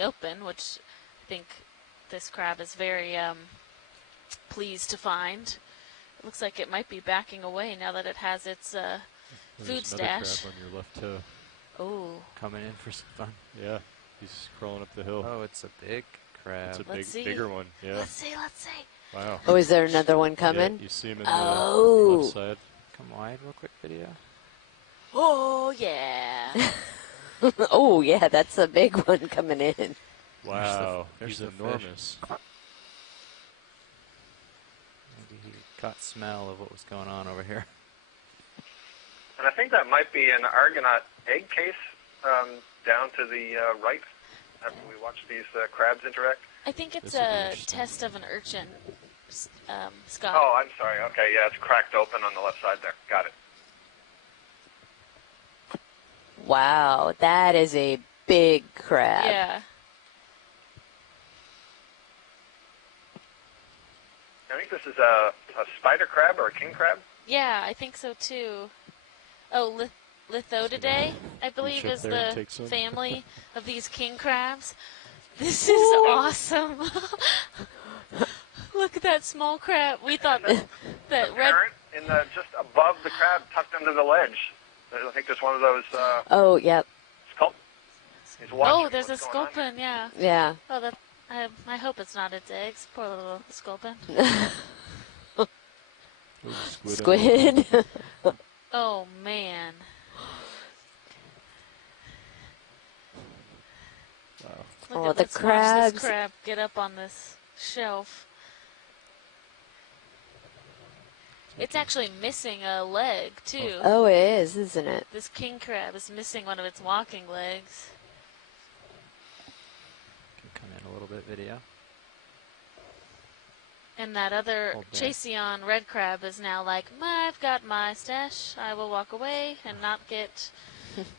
the open, which I think this crab is very pleased to find. It looks like it might be backing away now that it has its food stash. Crab on your left toe. Oh. Coming in for some fun. Yeah, he's crawling up the hill. Oh, it's a big crab. It's a bigger one, yeah. Let's see. Wow. Oh, is there another one coming? Yeah, you see him in the left side. Come wide real quick, video. Oh, yeah. Oh, yeah, that's a big one coming in. Wow, There's he's the enormous. Maybe he caught smell of what was going on over here. And I think that might be an Argonaut egg case down to the right after we watch these crabs interact. I think it's a test of an urchin, Scott. Oh, I'm sorry. Okay, yeah, it's cracked open on the left side there. Got it. Wow, that is a big crab. Yeah. I think this is a spider crab or a king crab. Yeah, I think so too. Oh, Lithotidae, I believe, is the family of these king crabs. This is awesome. Look at that small crab. We thought that red... in the just above the crab, tucked under the ledge. I think there's one of those. Oh, yep. Oh, there's a sculpin. Yeah. Yeah. Oh, that. I hope it's not its eggs. Poor little sculpin. Squid. Oh man. Wow. Look The crabs. Watch this crab get up on this shelf. It's actually missing a leg, too. Oh, it is, isn't it? This king crab is missing one of its walking legs. Can come in a little bit, video. And that other Chaseon red crab is now like, I've got my stash. I will walk away and not get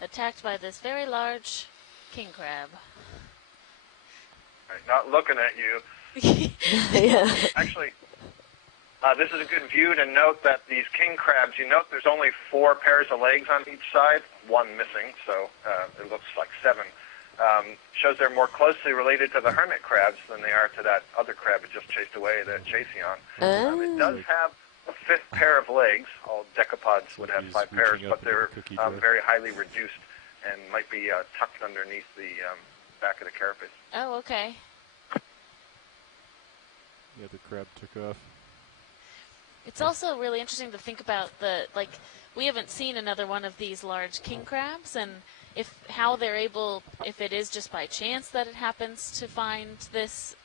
attacked by this very large king crab. Right, not looking at you. Yeah. Actually, this is a good view to note that these king crabs, you note there's only 4 pairs of legs on each side, 1 missing, so it looks like 7. Shows they're more closely related to the hermit crabs than they are to that other crab that just chased away, the Chaseon. It does have a 5th pair of legs. All decapods would have 5 pairs, but they're very highly reduced and might be tucked underneath the back of the carapace. Oh, okay. Yeah, the crab took off. It's also really interesting to think about we haven't seen another one of these large king crabs, and how they're able, if it is just by chance that it happens to find this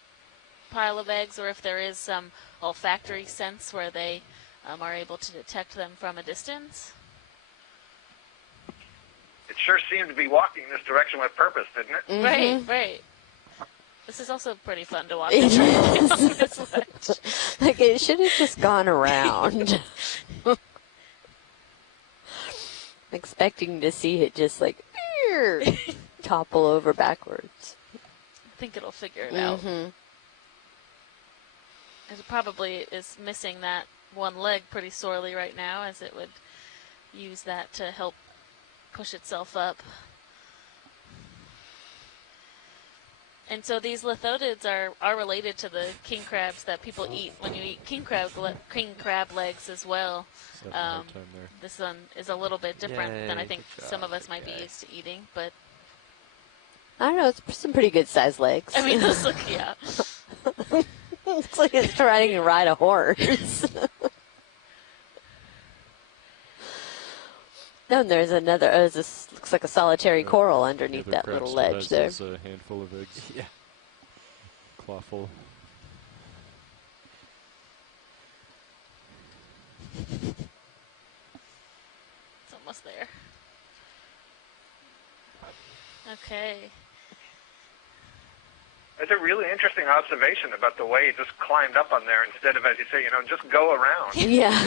pile of eggs, or if there is some olfactory sense where they are able to detect them from a distance. It sure seemed to be walking this direction with purpose, didn't it? Mm-hmm. Right. This is also pretty fun to watch. Like, it should have just gone around. Expecting to see it just like topple over backwards. I think it'll figure it out. It probably is missing that one leg pretty sorely right now, as it would use that to help push itself up. And so these lithotids are related to the king crabs that people eat when you eat king crab legs as well. This one is a little bit different than I think some of us might be used to eating, but I don't know, it's some pretty good sized legs. I mean, those look, yeah. Looks like it's trying to ride a horse. No, and there's another. This looks like a solitary coral underneath that little ledge there. There's a handful of eggs. Yeah. Clawful. It's almost there. Okay. It's a really interesting observation about the way it just climbed up on there instead of, as you say, just go around. Yeah.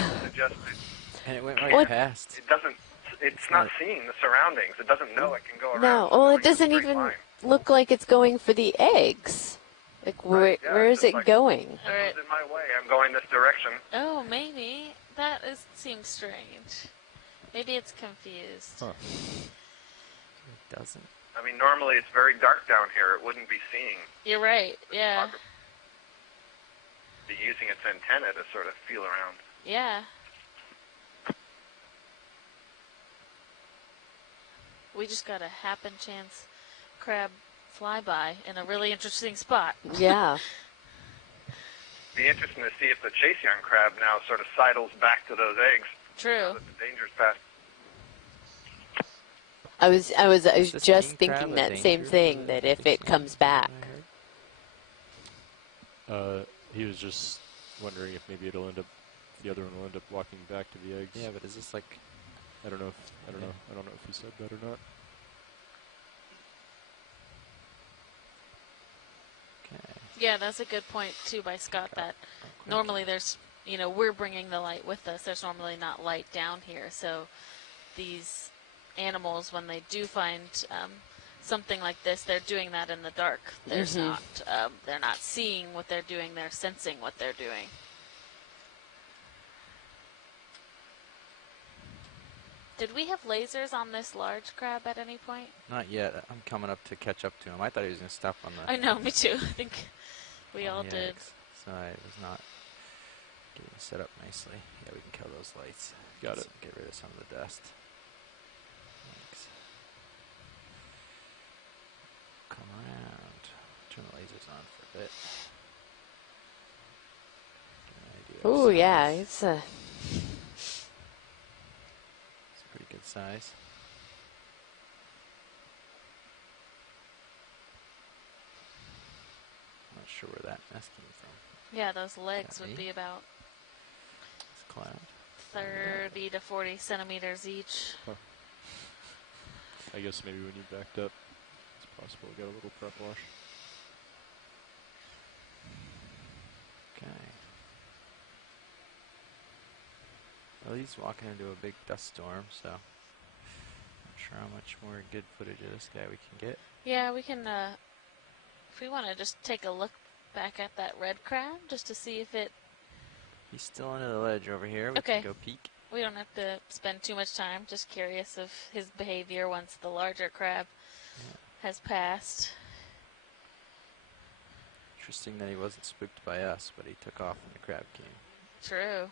And it went right past. It doesn't. It's not seeing the surroundings. It doesn't know it can go around. No, well, it doesn't even look like it's going for the eggs. Like, where is it going? It's in my way. I'm going this direction. Oh, maybe. That seems strange. Maybe it's confused. It doesn't. I mean, normally it's very dark down here. It wouldn't be seeing. You're right. Yeah. Be using its antenna to sort of feel around. Yeah. We just got a happen chance crab flyby in a really interesting spot. Yeah. Be interesting to see if the chase young crab now sort of sidles back to those eggs. True. Now that the danger's past. I was Is this just king crab thinking a that same danger thing, for that the if it fish comes line? back. He was just wondering if maybe it'll end up, the other one will end up walking back to the eggs. Yeah, but is this like? I don't know. I don't know if he said that or not. Okay. Yeah, that's a good point too by Scott, that normally there's, we're bringing the light with us. There's normally not light down here. So these animals, when they do find something like this, they're doing that in the dark. There's not, they're not seeing what they're doing. They're sensing what they're doing. Did we have lasers on this large crab at any point? Not yet. I'm coming up to catch up to him. I thought he was going to stop on the. I know, me too. I think we all the did. eggs, so I was not getting set up nicely. Yeah, we can kill those lights. Got it. Get rid of some of the dust. Thanks. Come around. Turn the lasers on for a bit. Get an idea of Oh yeah, size. it's a. It's a pretty good size. Not sure where that nest came from. Yeah, those legs would me. be about It's cloud. 30 to 40 centimeters each. I guess maybe when you backed up, it's possible to get a little prep wash. Okay. Well, he's walking into a big dust storm, so not sure how much more good footage of this guy we can get. Yeah, we can, if we want to just take a look back at that red crab, just to see if it, He's still under the ledge over here. We Okay. can go peek. we don't have to spend too much time, just curious of his behavior once the larger crab has passed. Interesting that he wasn't spooked by us, but he took off when the crab came. True.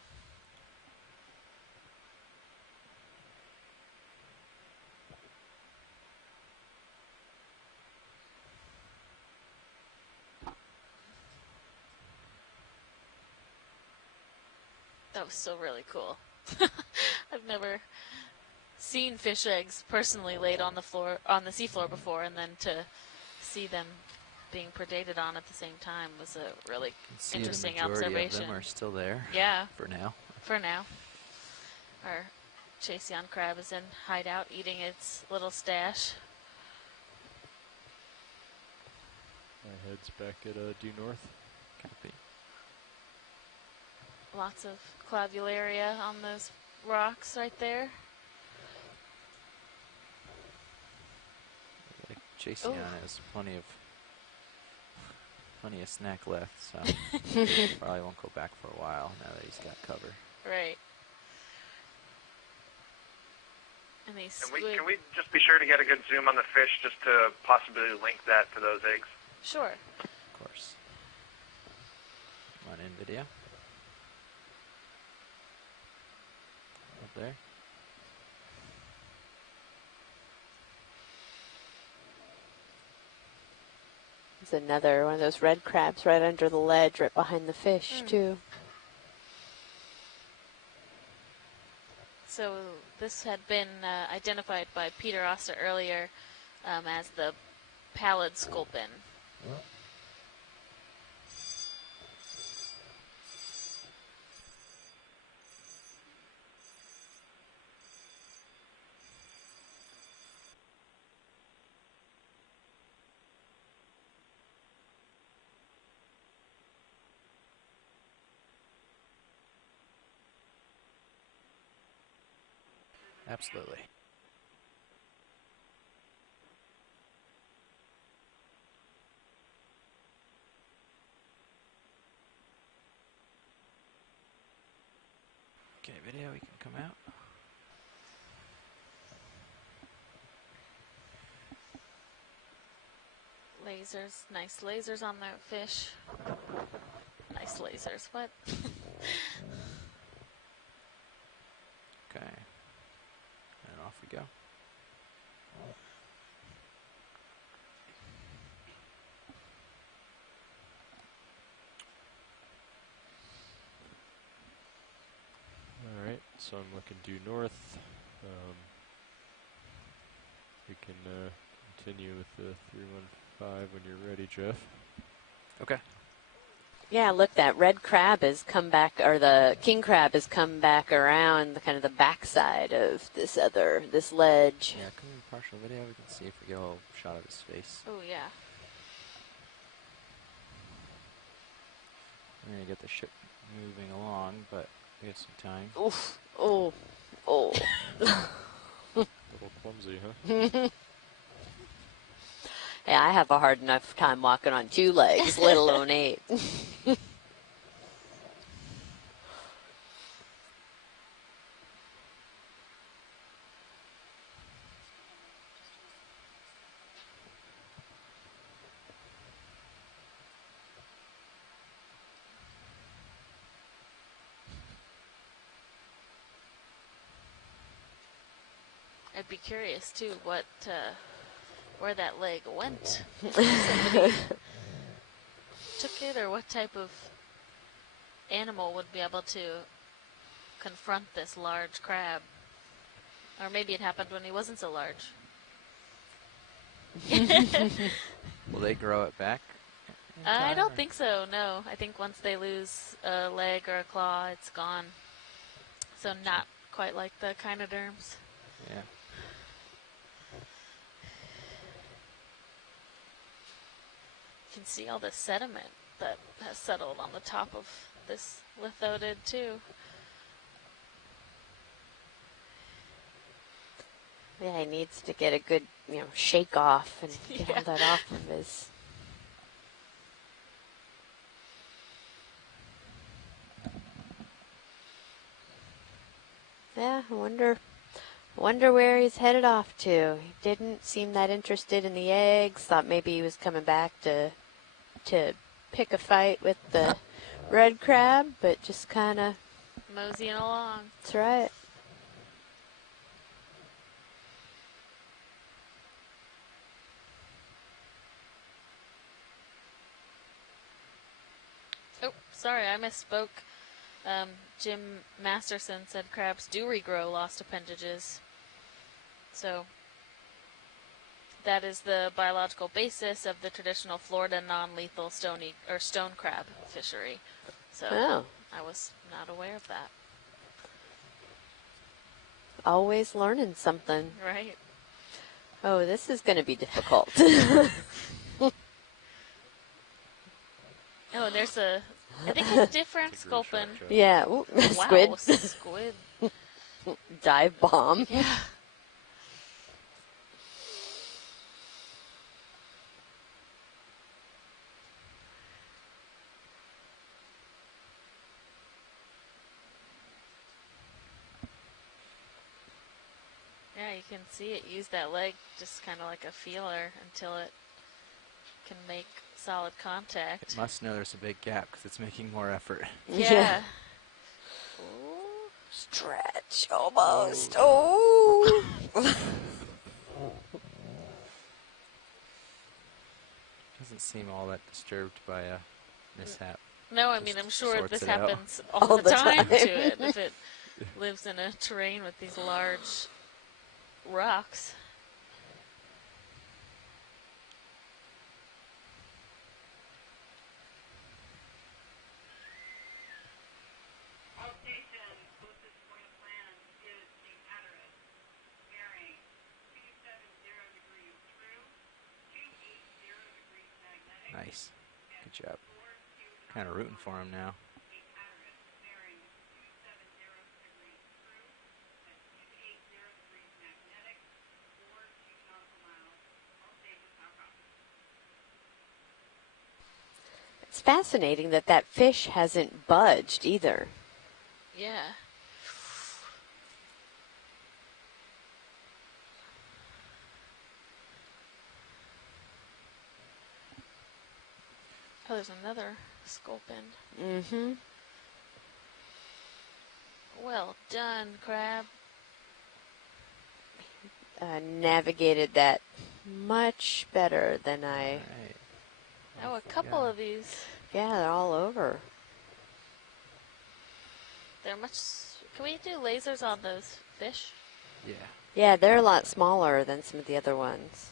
That was still really cool. I've never seen fish eggs personally laid on the floor, on the seafloor before, and then to see them being predated on at the same time was a really You can see interesting the majority observation. of them are still there. Yeah, For now. for now. Our chase young crab is in hideout eating its little stash. My head's back at due north. Copy. Lots of clavularia on those rocks right there. Like chasing Ooh. on it has plenty of snack left, so probably won't go back for a while now that he's got cover. Right. And these Can squid. we just be sure to get a good zoom on the fish just to possibly link that to those eggs? Sure. Of course. Come on in, video. Up there. There's another one of those red crabs right under the ledge, right behind the fish, too. So this had been identified by Peter Oster earlier as the pallid sculpin. Absolutely. Okay, video, we can come out. lasers. Nice lasers on that fish. Nice lasers. What? Okay. And off we go. Alright, so I'm looking due north. We can continue with the 315 when you're ready, Jeff. Okay. Yeah, look, that red crab has come back, or the king crab has come back around the kind of the backside of this ledge. Yeah, come in partial video. We can see if we get a little shot of his face. Oh, yeah. We're going to get the ship moving along, but we have some time. Oof. Oh. Oh. A little clumsy, huh? Hey, I have a hard enough time walking on 2 legs, let alone 8. I'd be curious, too, where that leg went. Somebody took it, or what type of animal would be able to confront this large crab? Or maybe it happened when he wasn't so large. Will they grow it back? in I time, don't or- think so, no. I think once they lose a leg or a claw, it's gone. So not quite like the echinoderms. Yeah. You can see all the sediment that has settled on the top of this lithodid too. Yeah, he needs to get a good, shake off and get Yeah. all that off of his. Yeah, I wonder where he's headed off to. He didn't seem that interested in the eggs. Thought maybe he was coming back to pick a fight with the red crab, but just kind of. Moseying along. That's right. Oh, sorry, I misspoke. Jim Masterson said crabs do regrow lost appendages. So that is the biological basis of the traditional Florida non-lethal stone crab fishery. So Oh, I was not aware of that. always learning something. Right? Oh, this is going to be difficult. Oh, and there's I think a different It's a great sculpin. shot, Jeff. Yeah, ooh, Wow, squid. squid. Dive bomb. Yeah. Yeah, you can see it use that leg just kind of like a feeler until it can make solid contact. It must know there's a big gap because it's making more effort. Yeah. Stretch almost. Oh. Doesn't seem all that disturbed by a mishap. No, I Just mean, I'm sure sorts this it out. happens all the time to it if it lives in a terrain with these large rocks. All stations, closest point of land is Cape Hatteras, bearing 270 degrees true, 280 degrees magnetic, Nice. Good job. Kind of rooting for him now. Cape Hatteras, bearing 270 degrees true, at 280 degrees magnetic, 42 nautical miles. All stations, power off. It's fascinating that fish hasn't budged either. Yeah. Oh, there's another sculpin. Mm-hmm. Well done, crab. Navigated that much better than I. Right. Oh, a Off we couple go. of these. Yeah, they're all over. They're much. Can we do lasers on those fish? Yeah. Yeah, they're a lot smaller than some of the other ones.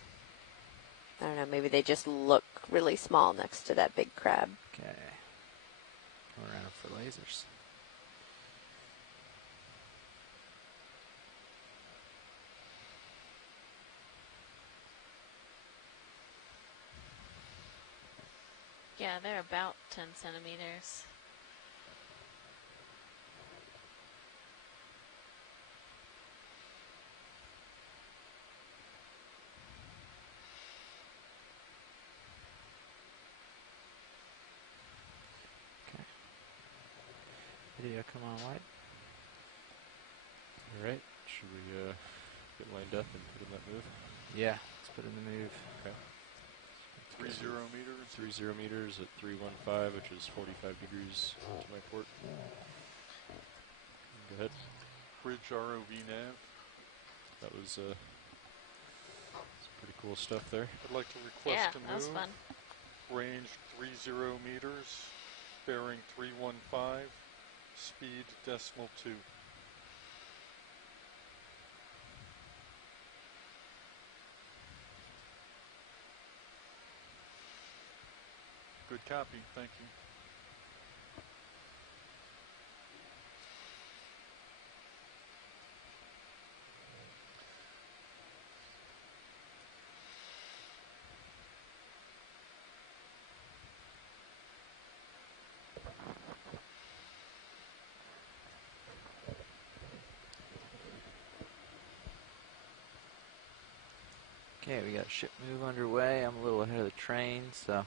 I don't know, maybe they just look really small next to that big crab. Okay. Go around for lasers. Yeah, they're about 10 centimeters. Okay. Video come on wide. All right. Should we get lined up and put in that move? Yeah. Let's put in the move. Okay. 30 meters. 30 meters at 315, which is 45 degrees to my port. Go ahead. Bridge ROV nav. That was some pretty cool stuff there. I'd like to Yeah, request a that was move. fun. Range 30 meters. Bearing 315. Speed decimal 2. Good copy. Thank you. Okay, we got a ship move underway. I'm a little ahead of the train, so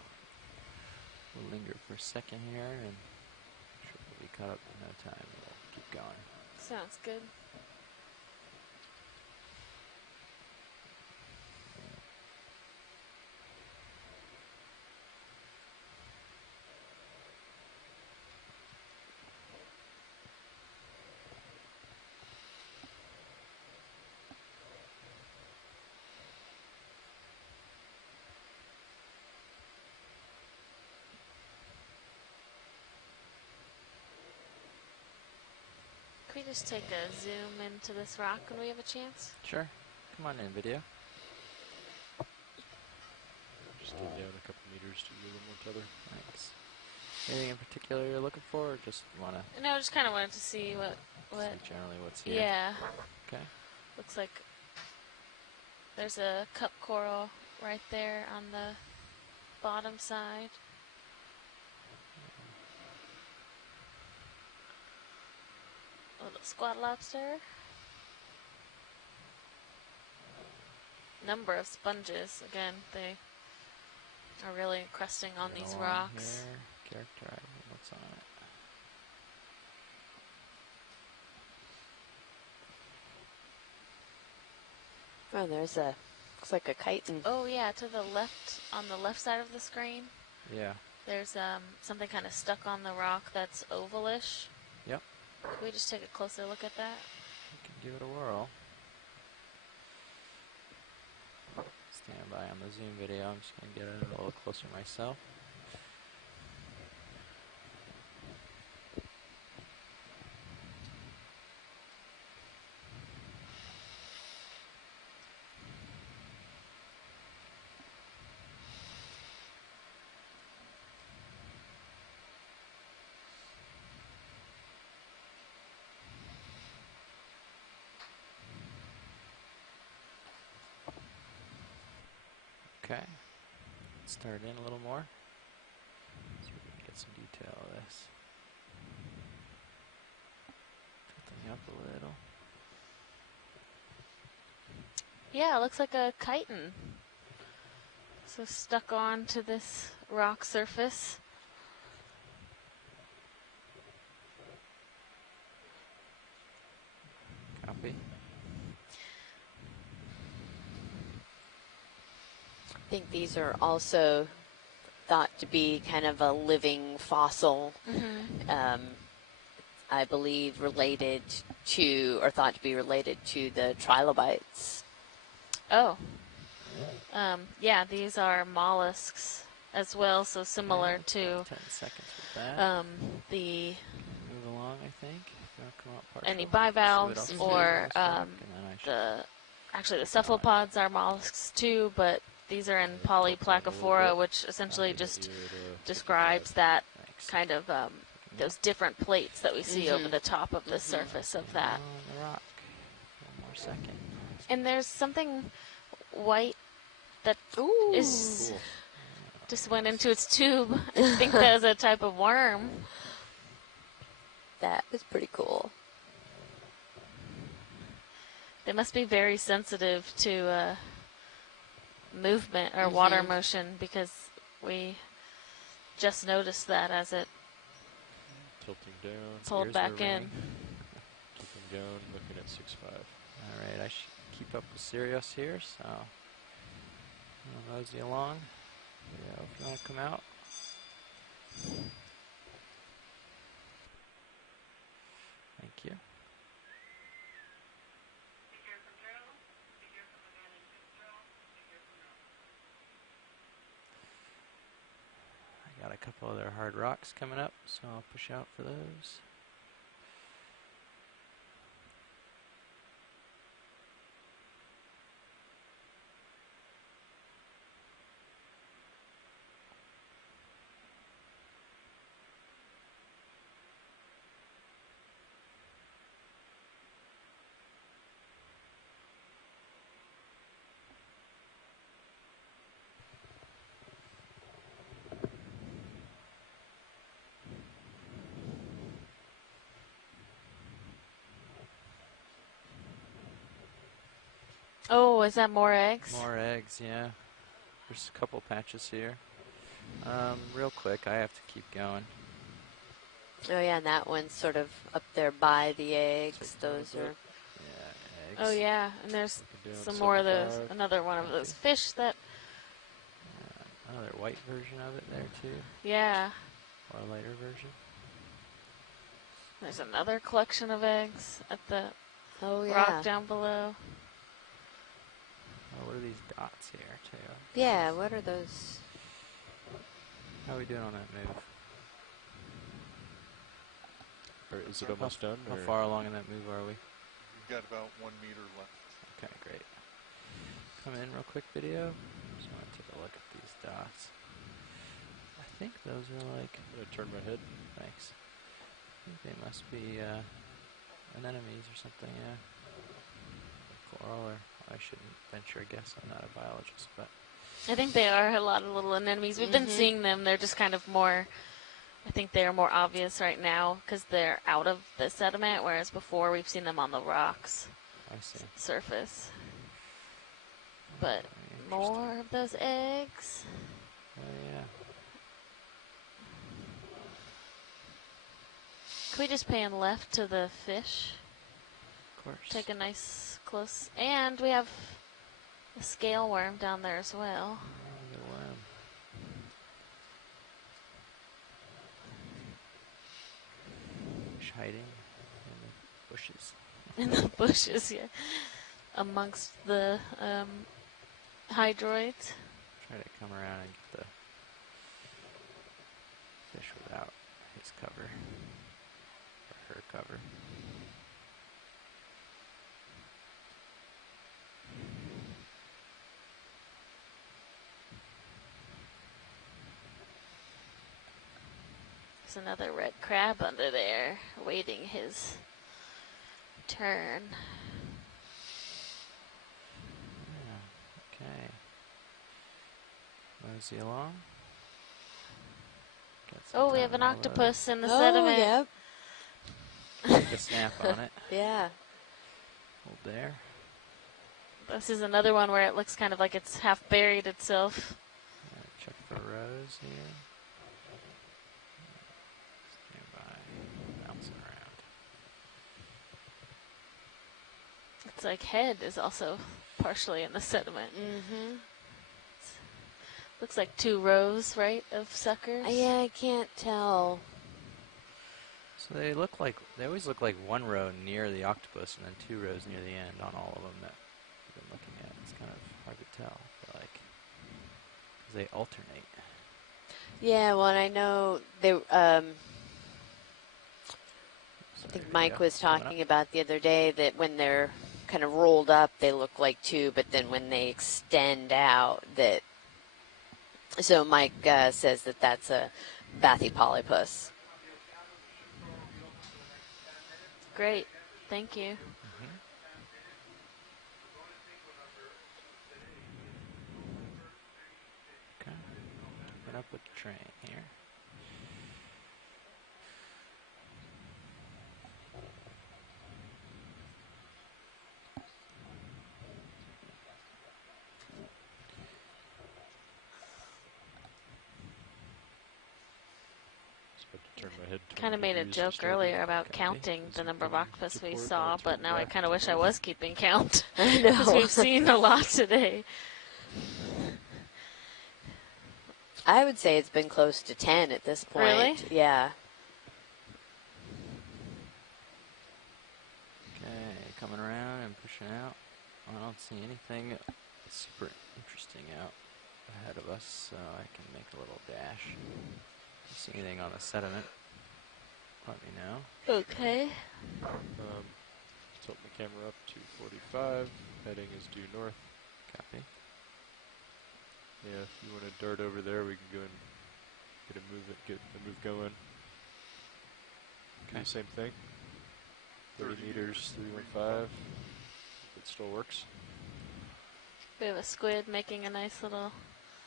we'll linger for a second here, and sure we'll be caught up in no time. We'll keep going. Sounds good. Can we just take a zoom into this rock when we have a chance? Sure. Come on in, video. Just came down a couple meters to a little more tether. Thanks. Anything in particular you're looking for, or just want to No, just kind of wanted to see what. see generally what's here? Yeah, Okay. looks like there's a cup coral right there on the bottom side. A little squat lobster. Number of sponges. Again, they are really encrusting on Moving these along rocks. Here. Characterizing what's on it. Oh, there's a, looks like a chitin. Oh yeah, to the left, on the left side of the screen, Yeah. there's something kind of stuck on the rock that's ovalish. Yep. Can we just take a closer look at that? You can give it a whirl. Stand by on the zoom video. I'm just going to get it a little closer myself. Okay. Start in a little more. See if we can get some detail of this. Tilting up a little. Yeah, it looks like a chitin. So stuck on to this rock surface. Copy. I think these are also thought to be kind of a living fossil. I believe related to, or thought to be related to, the trilobites. Oh. Yeah, these are mollusks as well, so similar Okay, to 10 seconds with that. the Move along, I think. Gonna come out partial. any See what bivalves else or is dark, and then I should actually the cephalopods are mollusks too, but these are in Polyplacophora, which essentially just describes that Thanks. kind of those different plates that we see over the top of the surface of that. On the rock. One more second. And there's something white that Ooh. is just went into its tube. I think that was a type of worm. That was pretty cool. They must be very sensitive to movement or water motion, because we just noticed that as it Tilting down. pulled Ears back were in. ringing. Tilting down, looking at 6.5. Alright, I should keep up with Sirius here, so I'll mosey along. Yeah, if you want to come out. Thank you. Figure from drill, figure from abandoned tube drill, figure from drill. I got a couple other hard rocks coming up, so I'll push out for those. Oh, is that more eggs? More eggs, yeah. There's a couple patches here. Real quick, I have to keep going. Oh yeah, and that one's sort of up there by the eggs. Those are. Yeah, eggs. Oh yeah, and there's Looking down, some more of those. 7.5. Another one of those fish that. Another white version of it there too, Yeah, or a lighter version. there's another collection of eggs at the Oh yeah. rock down below. Oh, what are these dots here too? Yeah. What are those? How are we doing on that move? Or is it almost done? How or? far along in that move are we? We've got about 1 meter left. Okay, great. Come in real quick, video. Just want to take a look at these dots. I think those are like. I'm gonna turn my head. Thanks. I think they must be anemones or something. Yeah. Coral, or I shouldn't venture a guess. I'm not a biologist, but. I think they are a lot of little anemones. We've been seeing them. They're just kind of more. I think they are more obvious right now because they're out of the sediment, whereas before we've seen them on the rocks I see. surface. But Very interesting. more of those eggs. Oh yeah. Can we just pan left to the fish? Of course. Take a nice close. And we have a scale worm down there as well. Oh, the worm. Fish hiding in the bushes. In the bushes, yeah. Amongst the hydroids. Try to come around and get the fish without his cover. Or her cover. There's another red crab under there, waiting his turn. Yeah, okay. Mosey along. Got some Oh, we time have an on all octopus in the Oh sediment. yep. those. Take a snap on it. Yeah. Hold there. This is another one where it looks kind of like it's half buried itself. Check for rows here. Stand by. Bouncing around. It's like head is also partially in the sediment. Mm-hmm. Looks like 2 rows, right, of suckers. Yeah, I can't tell. So they always look like one row near the octopus and then 2 rows near the end on all of them that I've been looking at. It's kind of hard to tell, I feel like, because they alternate. Yeah, well, and I know they. I think Mike was talking about the other day that when they're kind of rolled up, they look like 2, but then when they extend out, that. So Mike says that that's a bathypolypus. Great. Thank you. Okay. Keeping up with the train here. Turn my head Kind of made a 20 degrees joke for starting. earlier about Copy. counting the number of octopus we Support, saw, I'll but turn now I back kind of to wish I north. was keeping count. I Because know. we've seen a lot today. I would say it's been close to 10 at this point. Really? Yeah. Okay, coming around and pushing out. I don't see anything super interesting out ahead of us, so I can make a little dash. If you see anything on the sediment, let me know. Okay. Tilt my camera up to 45. Heading is due north. Copy. Yeah, if you want to dart over there, we can go and get the move going. Do the same thing. 30 meters, 315. It still works. We have a squid making a nice little,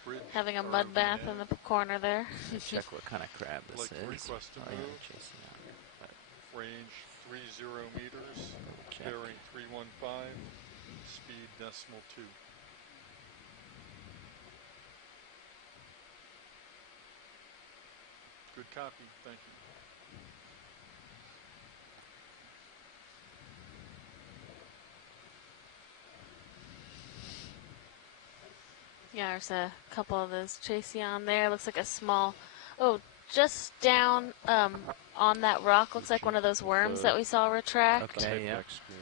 Bridge having a mud ROV bath in the corner there. Check what kind of crab this Like to is. request to Oh, yeah, move. chasing out here. But range 30 meters, check. bearing 315, speed decimal 2. Good copy, thank you. Yeah, there's a couple of those chasing on there. Looks like a small, just down on that rock. Looks like one of those worms that we saw retract. Okay, yeah. Back screen.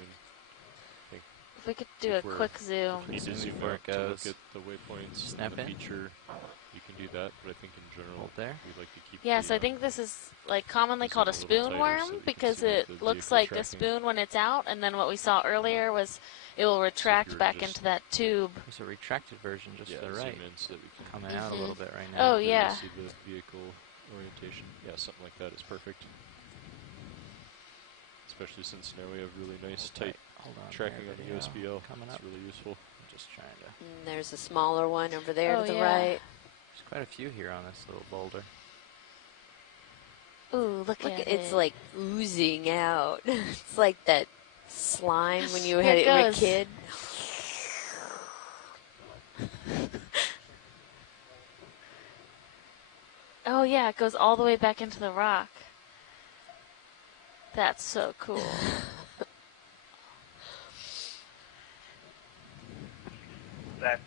I think If we could do a if we're- quick zoom. if we need to Zoom zoom before out it to look goes. at the waypoints Snap and the in. feature, you can do that. But I think in general, Hold there. we'd like to keep. Yeah, the, so I think this is like commonly this called a is a little spoon tighter so worm that you can because see what it the looks vehicle like a tracking. spoon when it's out, and then what we saw earlier was it will retract you're back just- into that tube. There's a retracted version just yeah, to the zoom right. in so that we can Coming out a little bit right Oh, now. be able yeah. to see the vehicle orientation. Yeah, something like that is perfect. Especially since now we have really nice tight Hold on tracking there, on the video. USBL. Coming It's up. really useful. I'm just trying to. And there's a smaller one over there Oh, to the yeah. right. There's quite a few here on this little boulder. Ooh, look Look, at it's it. like oozing out. It's like that slime when you Here had it it were a goes. kid. Oh yeah, it goes all the way back into the rock. That's so cool. That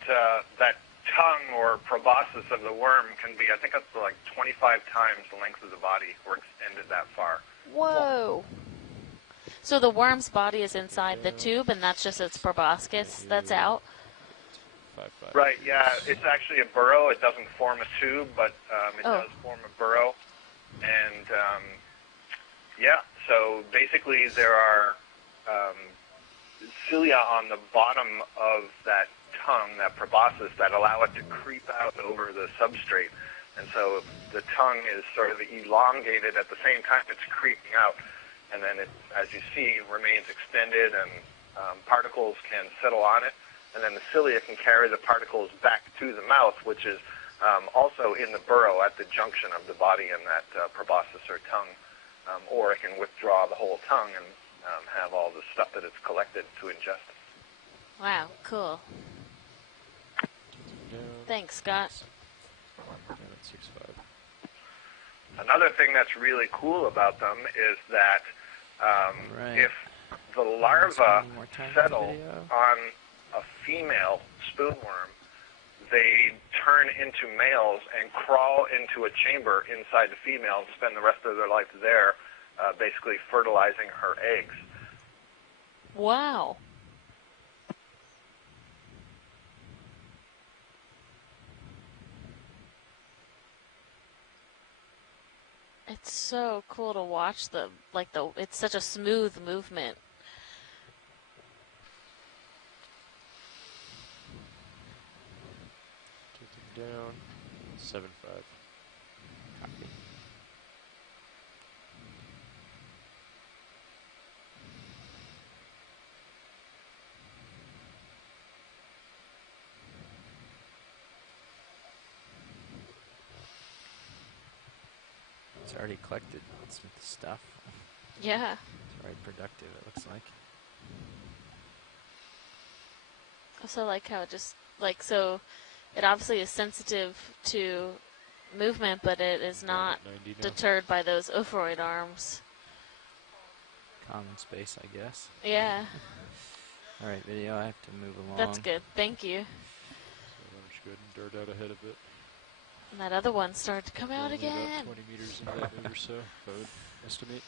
tongue or proboscis of the worm can be, I think, up to like 25 times the length of the body, or extended that far. Whoa. So the worm's body is inside the tube, and that's just its proboscis that's out. 5.5. Right, yeah, it's actually a burrow. It doesn't form a tube, but it Oh. does form a burrow. And, yeah, so basically there are cilia on the bottom of that tongue, that proboscis, that allow it to creep out over the substrate. And so the tongue is sort of elongated at the same time it's creeping out. And then it, as you see, remains extended, and particles can settle on it. And then the cilia can carry the particles back to the mouth, which is also in the burrow at the junction of the body and that proboscis or tongue. Or it can withdraw the whole tongue and have all the stuff that it's collected to ingest. Wow, cool. Down. Thanks, Scott. Down at 6.5. Another thing that's really cool about them is that Right. if the larvae Spending more time with the settle video. on a female spoonworm, they turn into males and crawl into a chamber inside the female and spend the rest of their life there, basically fertilizing her eggs. Wow. It's so cool to watch it's such a smooth movement. Tilting down. 7.5. Copy. It's already collected some stuff. Yeah. It's very productive, it looks like. Also like how it just, so it obviously is sensitive to movement, but it is not 90 now. deterred by those ophroid arms. Common space, I guess. Yeah, Alright, video, I have to move along. that's good. Thank you. So why don't you go ahead and dart out ahead of it. And that other one started to come We're out only again. About 20 meters into that move or so, I would estimate.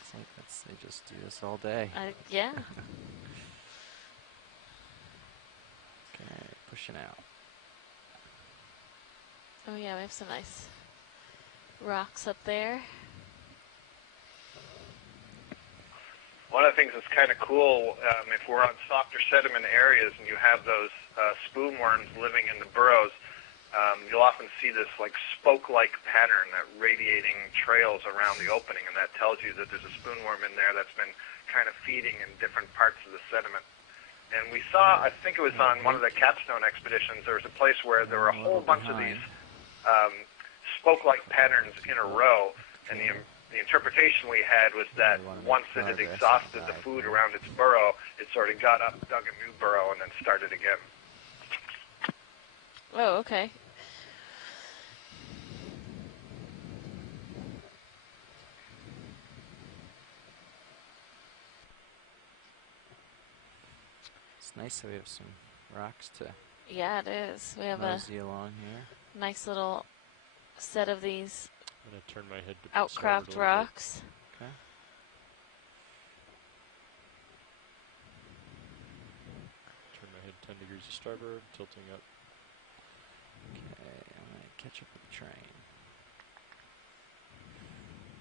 It's like they just do this all day. Yeah. Okay, pushing out. Oh yeah, we have some nice rocks up there. One of the things that's kind of cool, if we're on softer sediment areas and you have those spoon worms living in the burrows, you'll often see this like spoke-like pattern that radiating trails around the opening, and that tells you that there's a spoon worm in there that's been kind of feeding in different parts of the sediment. And we saw, I think it was on one of the capstone expeditions, there was a place where there were a whole bunch of these spoke-like patterns in a row, and the interpretation we had was that once it had exhausted the food around its burrow, it sort of got up, dug a new burrow, and then started again. Oh, okay. It's nice that we have some rocks to Yeah, it is. We have mosey along here. a nice little set of these I'm going to turn my head to outcropped starboard a little bit. rocks. Okay. Turn my head 10 degrees to starboard, tilting up. Okay, I'm gonna catch up with the train.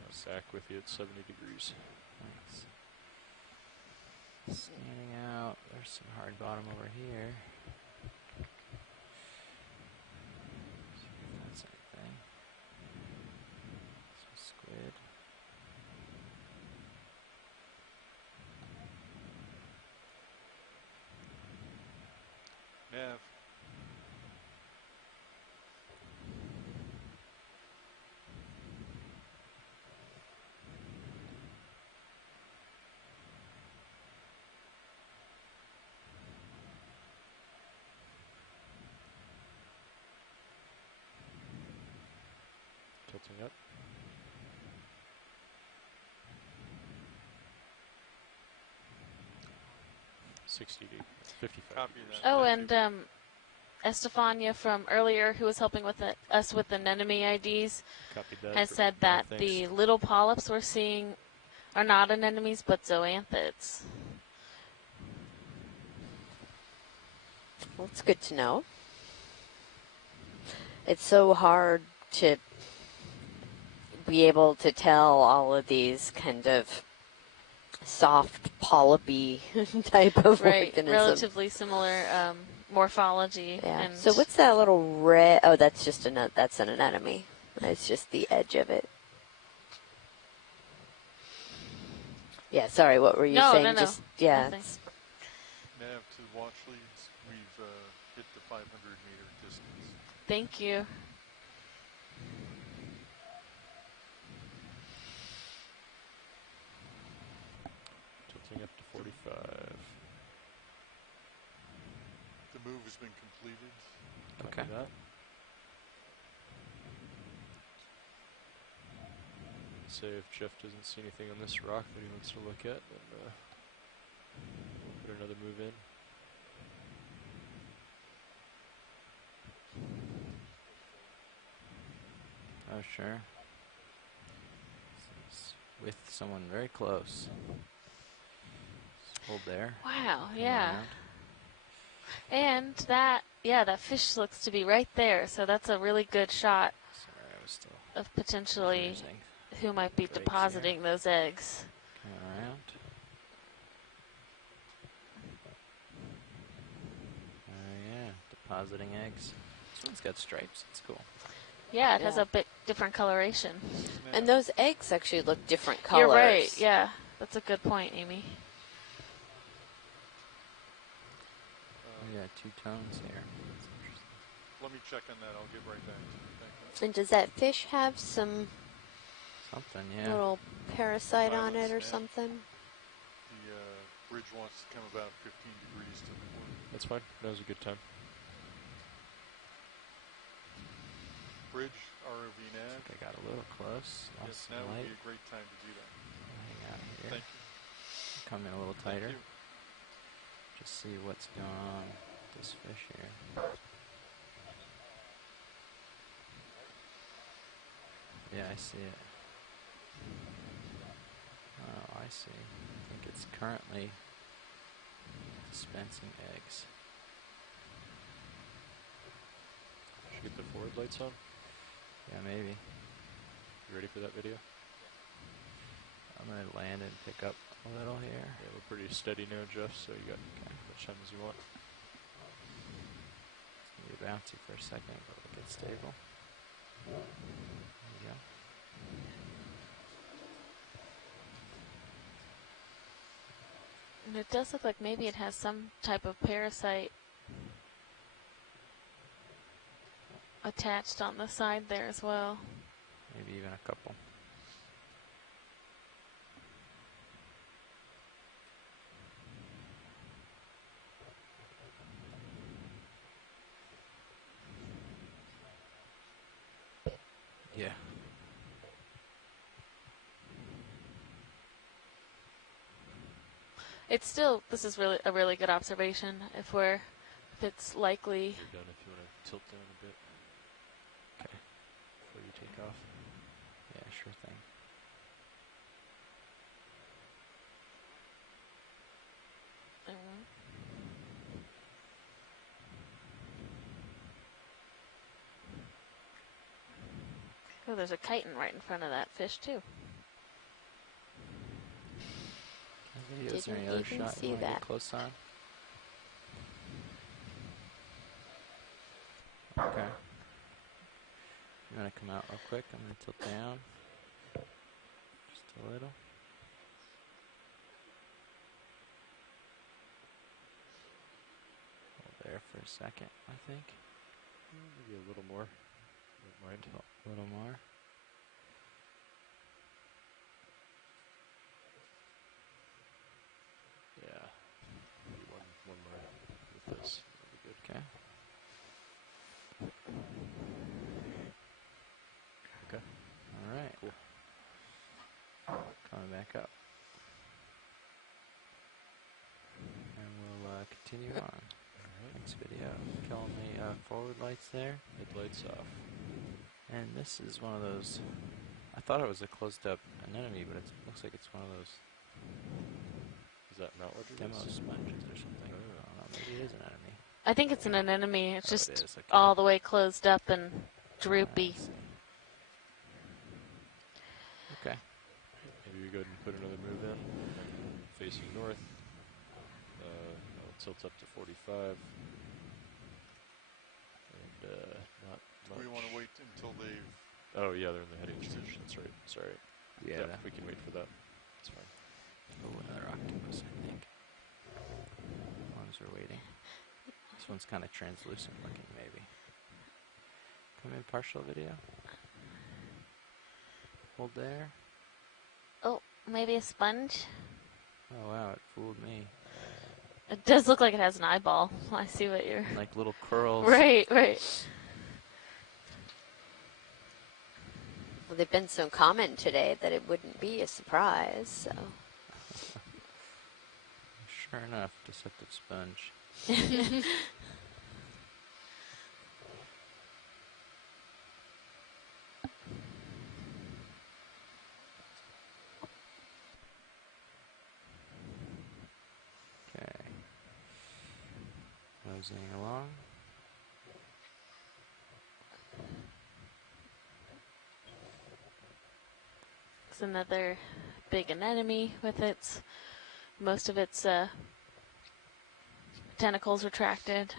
Now sack with you at 70 degrees. Nice. Scanning out. There's some hard bottom over here. See if that's anything. Some squid. Nav. Tilting up. $60 to 55 Copy degrees. that. Oh, Thank and you. Estefania from earlier, who was helping with us with the anemone IDs, Copied that. has said that the little polyps we're seeing are not anemones but zoanthids. Well, it's good to know. It's so hard to be able to tell all of these kind of soft polypy type of Right, organism. relatively similar morphology. Yeah. And So what's that little red? Oh, that's just that's an anemone. That's just the edge of it. Yeah. Sorry. What were you No, saying? no, no. Just yeah. Nothing. Nav to the watch leads. We've hit the 500-meter distance. Thank you. Tilting up to 45. The move has been completed. Copy Okay. that. Say if Jeff doesn't see anything on this rock that he wants to look at, then put another move in. Oh, sure. This is with someone very close. Just hold there. Wow, Come yeah. around. And that fish looks to be right there. So that's a really good shot Sorry, I was still of potentially cruising. who might be Eggs here. depositing those eggs. Come around. Yeah, depositing eggs. This one's got stripes. It's cool. Yeah, it has Yeah. a bit different coloration. And those eggs actually look different colors. You're right. Yeah, that's a good point, Amy. Oh, yeah, two tones here. That's interesting. Let me check on that. I'll get right back to you. Thank you. And does that fish have some Something, yeah. little parasite on it or Silence, something? The bridge wants to come about 15 degrees to the port. That's fine. Now's a good time. Bridge, ROV nav. I got a little close. Lost Yes, some now would light. be a great time to do that. Hang out here. Thank you. Come in a little Thank tighter. you. Just see what's going on with this fish here. Yeah, I see it. Oh, I see. I think it's currently dispensing eggs. Should we get the forward lights on? Yeah, maybe. You ready for that video? I'm going to land and pick up a little here. Yeah, we're pretty steady now, Jeff, so you got as much time as you want. It's going to be bouncy for a second, but it'll get stable. There you go. And it does look like maybe it has some type of parasite attached on the side there as well. Maybe even a couple. Yeah. It's still, this is really a really good observation. If it's likely. You're done if you want to tilt down a bit. Okay. Before you take off. Yeah, sure thing. Oh, there's a chitin right in front of that fish too. Is there any Didn't other even shot see you want to that. get close on? Okay. I'm going to come out real quick. I'm going to tilt down. Just a little. Hold there for a second, I think. Maybe a little more. Don't mind. A little more. Yeah. Maybe one more with this. That'll be good. Okay. Okay. All right. Cool. Coming back up. And we'll continue on. Next video. Killing the forward lights there. Headlights off. And this is one of those. I thought it was a closed up anemone, but it looks like it's one of those Is that not what it demo is? sponges or something. I don't know. Maybe it is an anemone. I think it's an anemone. It's Oh, just it is, okay. all the way closed up and droopy. I see. Okay. Maybe we go ahead and put another move in. Facing north. I'll tilt up to 45. And not much. We want to wait until they've. Oh yeah, they're in the heading stage. That's right. Sorry. Yeah. We can wait for that. That's fine. Oh, another octopus, I think. As long as we're waiting. This one's kind of translucent looking, maybe. Come in partial video. Hold there. Oh, maybe a sponge? Oh wow, it fooled me. It does look like it has an eyeball. I see what you're... Like little curls. Right, right. Well, they've been so common today that it wouldn't be a surprise. So. Sure enough, deceptive sponge. Moseying along. It's another big anemone with its most of its tentacles retracted.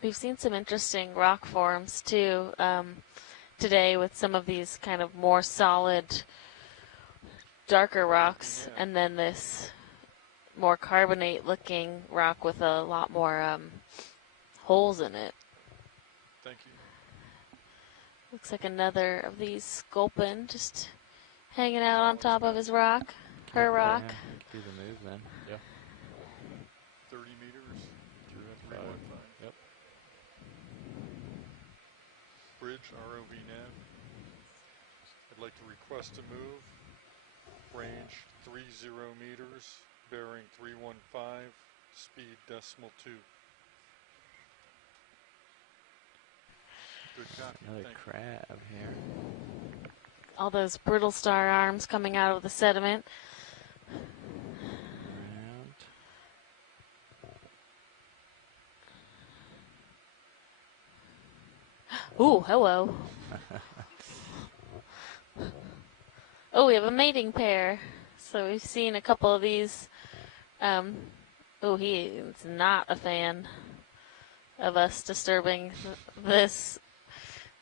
We've seen some interesting rock forms too today with some of these kind of more solid, darker rocks, and then this more carbonate-looking rock with a lot more holes in it. Thank you. Looks like another of these sculpin just hanging out on top of his rock, her rock. Yeah, do the move then. Yeah. 30 meters. 315. 315. Yep. Bridge, ROV nav. I'd like to request a move. Range 30 meters. Bearing 315. Speed .2. Good copy. Another Thank you. crab here. All those brittle star arms coming out of the sediment. Around. Ooh, hello. Oh, we have a mating pair. So we've seen a couple of these. Oh, he is not a fan of us disturbing this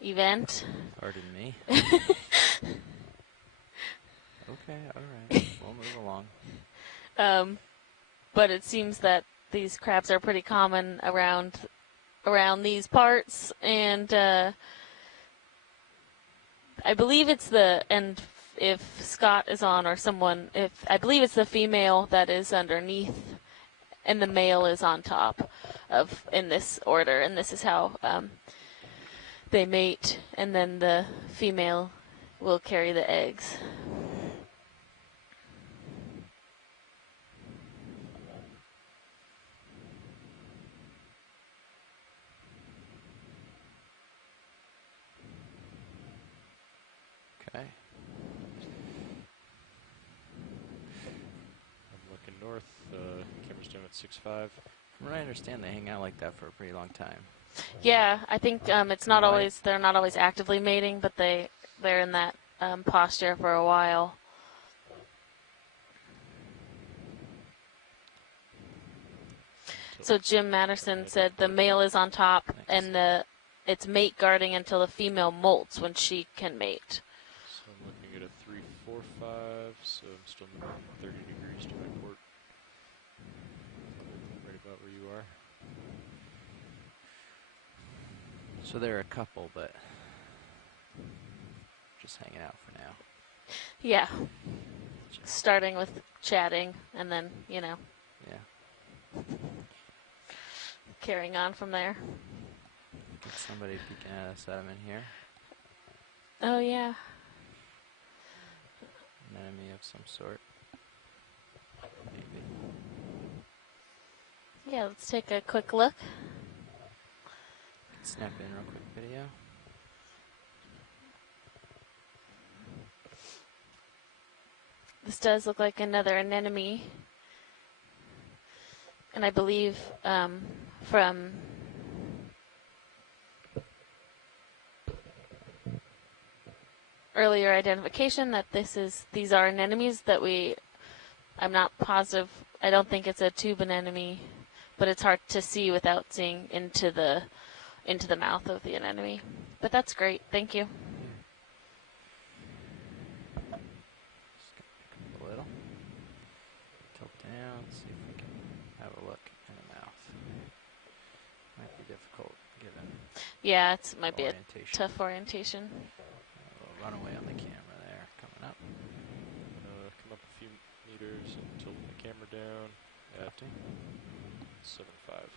event. Pardon me. Okay, alright. We'll move along. But it seems that these crabs are pretty common around these parts, and I believe it's if Scott is on or someone, I believe it's the female that is underneath and the male is on top in this order, and this is how they mate, and then the female will carry the eggs. Okay. I'm looking north. Camera's down at 6.5. From what I understand, they hang out like that for a pretty long time. Yeah, I think it's not Right. always, they're not always actively mating, but they're in that posture for a while. So Jim Matterson said the male is on top and it's mate guarding until the female molts when she can mate. So I'm looking at a 345, so I'm still moving 30 degrees to my port. Right about where you are. So there are a couple, but just hanging out for now. Yeah. Starting with chatting and then, Yeah. carrying on from there. Get somebody peeking out of sediment here. Oh, yeah. An enemy of some sort. Maybe. Yeah, let's take a quick look. Snap in real quick video. This does look like another anemone. And I believe from earlier identification that these are anemones that I'm not positive, I don't think it's a tube anemone, but it's hard to see without seeing into the mouth of the anemone. But that's great, thank you. Just gonna pick up a little. Tilt down, see if we can have a look in the mouth. Might be difficult given Yeah, it might be a orientation. tough orientation. A little runaway on the camera there, coming up. Come up a few meters and tilt the camera down at 7.5.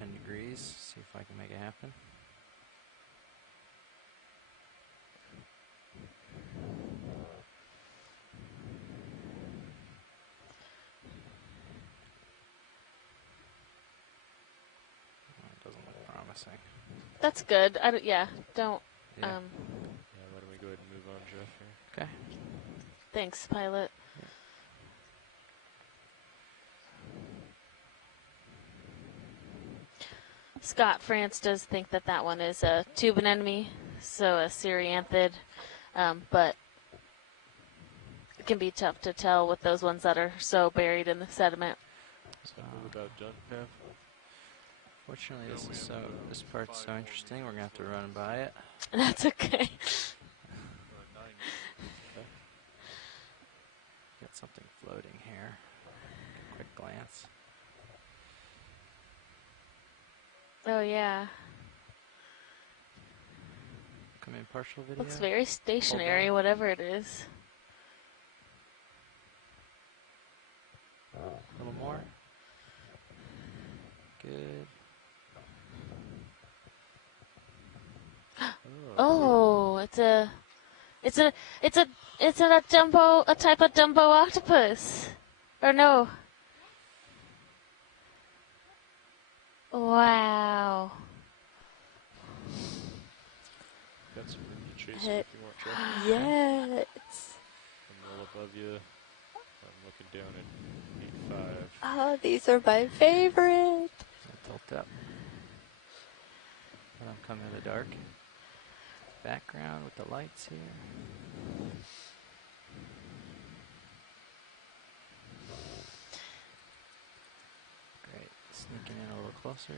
10 degrees. See if I can make it happen. It doesn't look promising. That's good. I don't, yeah, don't. Yeah. Yeah, why don't we go ahead and move on, Jeff, here? Okay. Thanks, pilot. Scott France does think that that one is a tube anemone, so a Cereanthid, but it can be tough to tell with those ones that are so buried in the sediment. So move about done, Nev. Fortunately, this part's so interesting. We're gonna have to run by it. That's okay. Got something floating here. Quick glance. Oh yeah, Come in partial video. looks very stationary, down. whatever it is. A little more. Good. Oh, it's a type of Dumbo octopus, or no? Wow. Got some room to chase Heck. if you want, Jeff. Yes. I'm well above you. I'm looking down at 8.5. Oh, these are my favorite. Tilt up. Let them come in the dark. Background with the lights here. Great. Sneaking in a little closer.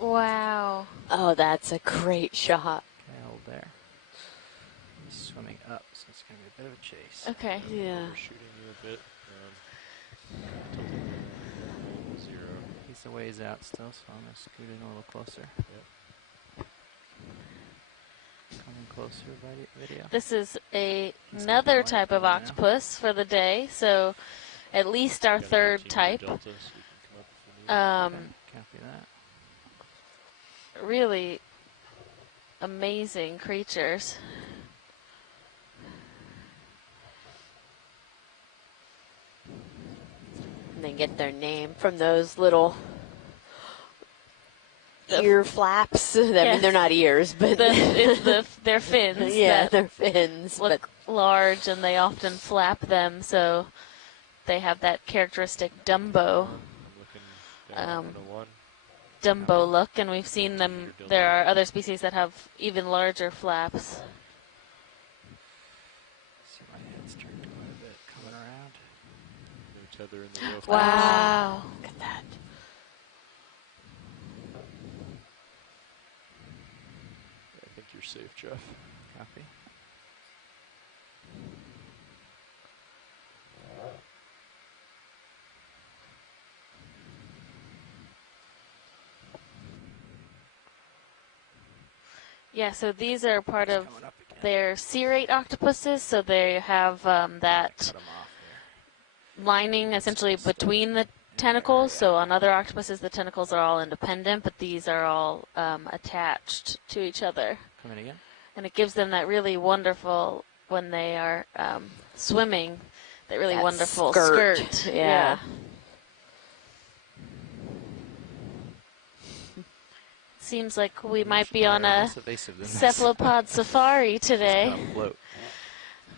Wow. Oh, that's a great shot. Okay, hold there. He's swimming up, so it's going to be a bit of a chase. Okay. Yeah. Overshooting you a bit. Tilting you 0. He's a ways out still, so I'm going to scoot in a little closer. Yep. Coming closer, video. This is He's another got the type light of going now. octopus for the day, so at least our Got a third 15 type. Delta, so we can come up if we need. Okay, copy that. Really amazing creatures. And they get their name from those little ear flaps. I Yes. mean, they're not ears, but Their fins. yeah, that they're fins. But look large, and they often flap them, so they have that characteristic Dumbo. I'm looking down at 101. Dumbo look, and we've seen them. There are other species that have even larger flaps. See, my head's turned a little bit, coming around. No tether in the roof. Wow. look at that. I think you're safe, Jeff. Copy. Yeah, so these are part of Coming up again. their serrate octopuses, so they have that Cut 'em off here. lining essentially between the tentacles. So on other octopuses, the tentacles are all independent, but these are all attached to each other. Come in again. And it gives them that really wonderful, when they are swimming, that really That wonderful skirt, skirt. yeah. Seems like we might be on a Less evasive than this. cephalopod safari today. Just gotta float.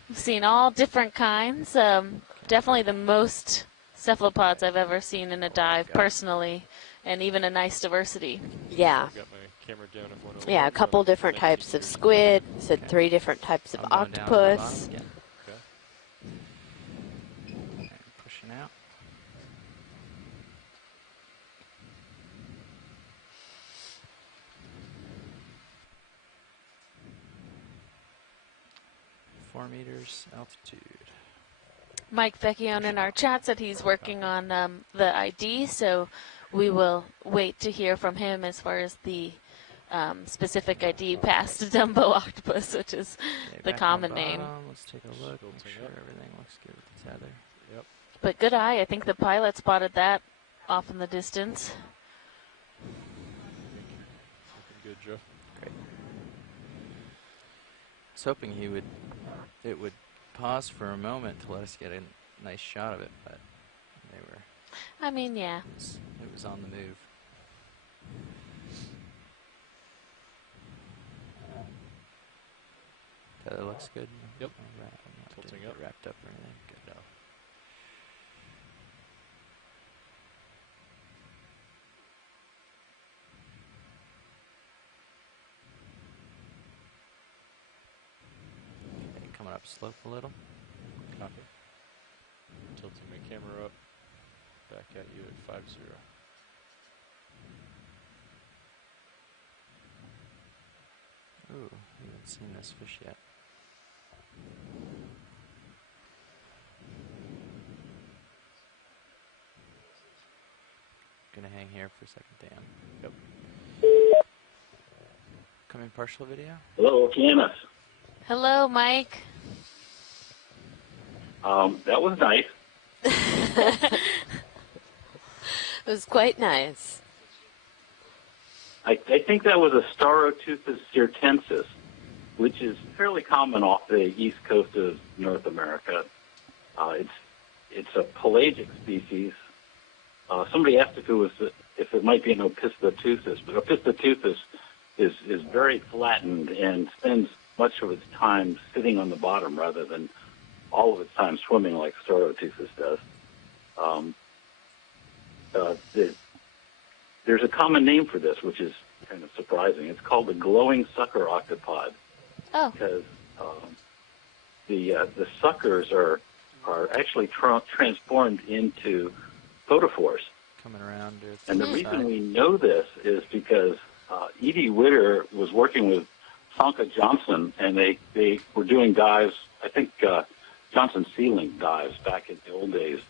We've seen all different kinds. Definitely the most cephalopods I've ever seen in a dive, Okay. personally, and even a nice diversity. Yeah. I've got my camera down at 101. Yeah, a couple different types of squid. Said 3 different types of I'm going down to the octopus. bottom again. Okay. Okay, pushing out. Four meters altitude. Mike Vecchione in our chat said he's working on the ID, so we will wait to hear from him as far as the specific ID past Dumbo octopus, which is Okay, the back on common name. bottom. Let's take a look, make Tilting sure up. everything looks good with the tether. Yep. But good eye. I think the pilot spotted that off in the distance. good, Joe. Great. I was hoping it would pause for a moment to let us get a nice shot of it, but I mean, yeah. it was on the move. That looks good. Yep. All right. I'm not Tilting getting up. wrapped up or anything. Good. Okay, coming up slope a little. Copy. Tilting my camera up. Back at you at 50. Ooh, haven't seen this fish yet. Gonna hang here for a second, Dan. Yep. Coming partial video. Hello, Okeanos. Hello, Mike. That was nice. It was quite nice. I think that was a Staroteuthis cirtensis, which is fairly common off the east coast of North America. It's a pelagic species. Somebody asked if it might be an Opisthotuthis, but Opisthotuthis is very flattened and spends much of its time sitting on the bottom rather than all of its time swimming like Staroteuthis does. There's a common name for this, which is kind of surprising. It's called the glowing sucker octopod. Oh. Because the suckers are actually transformed into photophores. Coming around. And the reason we know this is because Edie Witter was working with Sanka Johnson, and they were doing dives, I think Johnson Sealing dives back in the old days.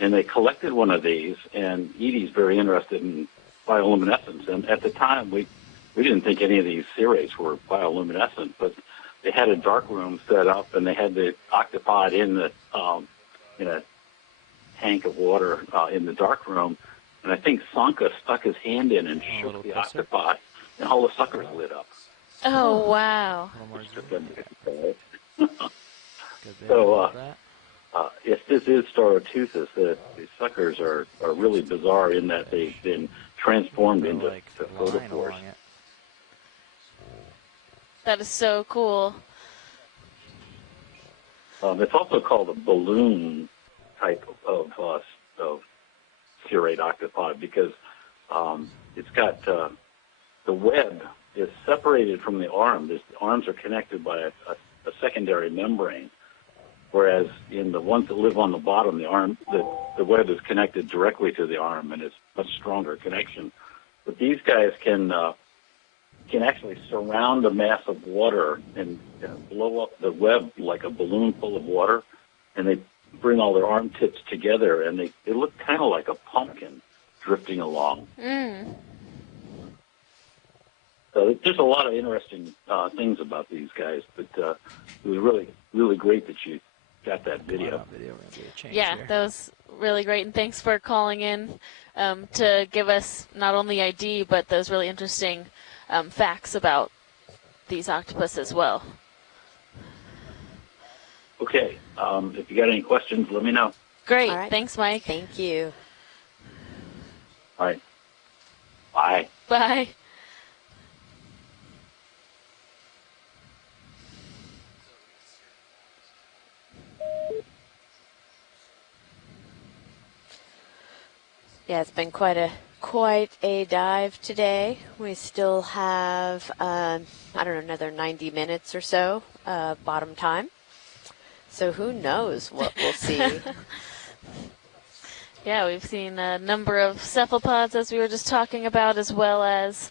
And they collected one of these, and Edie's very interested in bioluminescence. And at the time, we didn't think any of these serrates were bioluminescent, but they had a dark room set up, and they had the octopod in a tank of water in the dark room. And I think Sanka stuck his hand in and shook the octopod, and all the suckers lit up. Oh, wow. So, if this is Staroteuthis, the suckers are really bizarre in that they've been transformed into photophores. That is so cool. It's also called a balloon type of serrate octopod because it's got the web is separated from the arm. The arms are connected by a secondary membrane. Whereas in the ones that live on the bottom, the web is connected directly to the arm, and it's a much stronger connection. But these guys can actually surround a mass of water and blow up the web like a balloon full of water, and they bring all their arm tips together, and they look kind of like a pumpkin drifting along. Mm. So there's a lot of interesting things about these guys, but it was really, really great that you got that video. Yeah, that was really great, and thanks for calling in to give us not only ID, but those really interesting facts about these octopus as well. Okay, if you got any questions, let me know. Great, All right. Thanks, Mike. Thank you. All right, bye. Bye. Yeah, it's been quite a dive today. We still have, another 90 minutes or so bottom time. So who knows what we'll see. Yeah, we've seen a number of cephalopods, as we were just talking about, as well as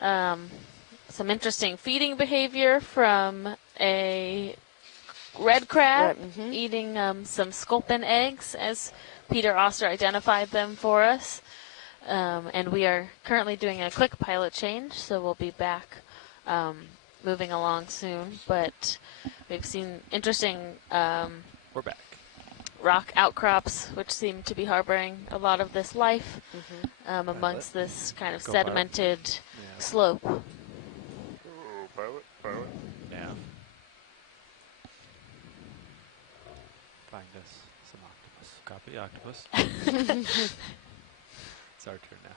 some interesting feeding behavior from a red crab eating some sculpin eggs, as Peter Oster identified them for us. And we are currently doing a quick pilot change, so we'll be back moving along soon. But we've seen interesting We're back. rock outcrops, which seem to be harboring a lot of this life amongst this kind of sedimented slope. find us some octopus. Copy, octopus. It's our turn now.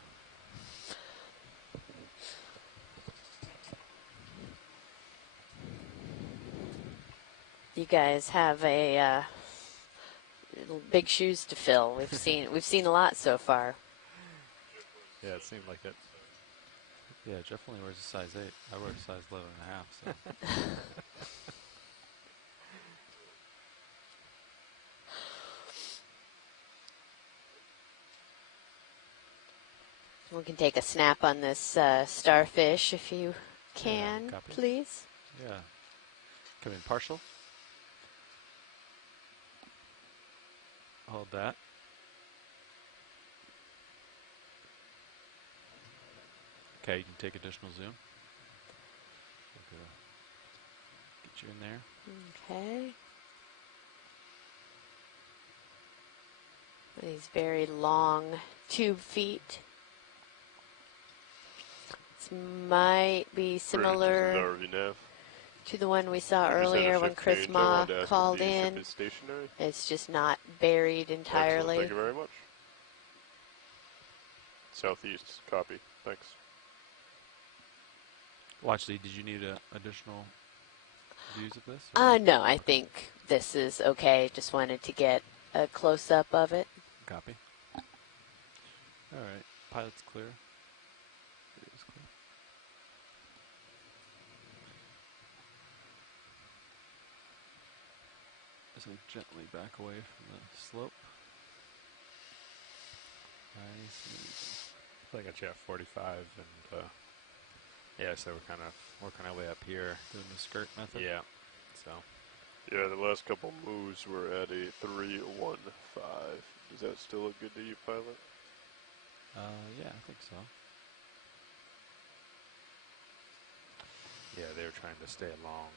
You guys have a big shoes to fill. We've seen a lot so far. Yeah, it seemed like it. Yeah, Jeff only wears a size 8. I wear a size 11 and a half, so. We can take a snap on this starfish if you can, copy. please. Yeah. Come in partial. Hold that. Okay, you can take additional zoom. Get you in there. Okay. These very long tube feet. This might be similar to the one we saw earlier when Chris Ma called in. It's just not buried entirely. Excellent. Thank you very much. Southeast, copy. Thanks. Watch, Lee, did you need additional views of this? No, I think this is okay. Just wanted to get a close-up of it. Copy. All right, pilot's clear. Video's clear. So gently back away from the slope. Nice and easy. I think I got you at 45, and yeah, so we're kind of way up here. Doing the skirt method. Yeah. So. Yeah, the last couple moves were at a 3-1-5. Does that still look good to you, pilot? Yeah, I think so. Yeah, they were trying to stay along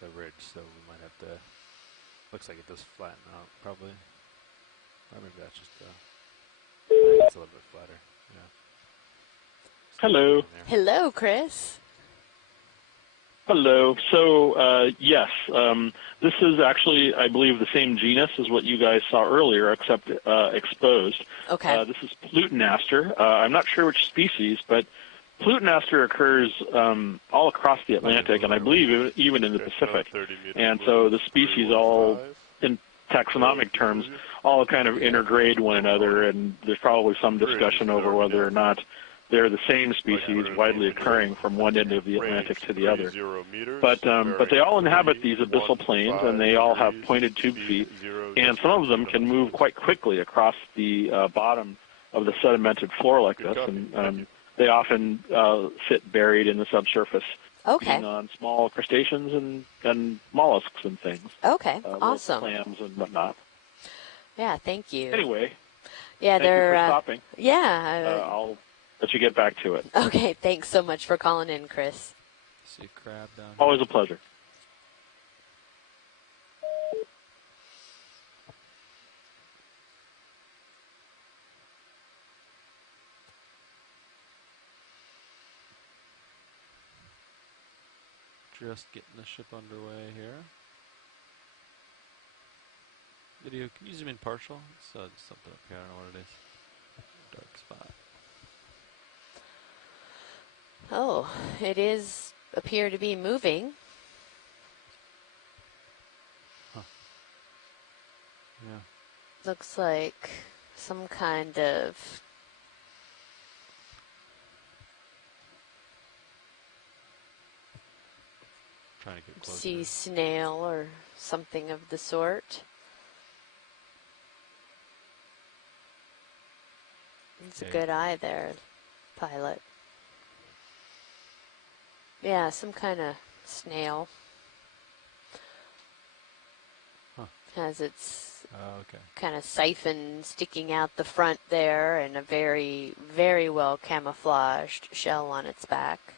the ridge, so we might have to. Looks like it does flatten out, probably. Or maybe that's just. I think it's a little bit flatter. Yeah. Hello. Hello, Chris. Hello. So, yes, this is actually, I believe, the same genus as what you guys saw earlier, except exposed. Okay. This is Plutinaster. I'm not sure which species, but Plutinaster occurs all across the Atlantic, and I believe even in the Pacific. And so the species all, in taxonomic terms, all kind of intergrade one another, and there's probably some discussion over whether or not they're the same species widely occurring from one end of the Atlantic to the other. But they all inhabit these abyssal plains, and they all have pointed tube feet, and some of them can move quite quickly across the bottom of the sedimented floor like this, and they often sit buried in the subsurface, feeding on small crustaceans and mollusks and things. Okay, awesome. Clams and whatnot. Yeah, thank you. Anyway, yeah, thank you for stopping. Yeah. I'll let you get back to it. Okay, thanks so much for calling in, Chris. See a crab down here. Always a pleasure. Just getting the ship underway here. Video, can you zoom in partial? It's something up here, I don't know what it is. Dark spot. Oh, it is appear to be moving. Huh. Yeah. Looks like some kind of Trying to get closer. sea snail or something of the sort. It's a good eye there, pilot. Yeah, some kind of snail. Huh. Has its okay. kind of siphon sticking out the front there and a very, very well camouflaged shell on its back.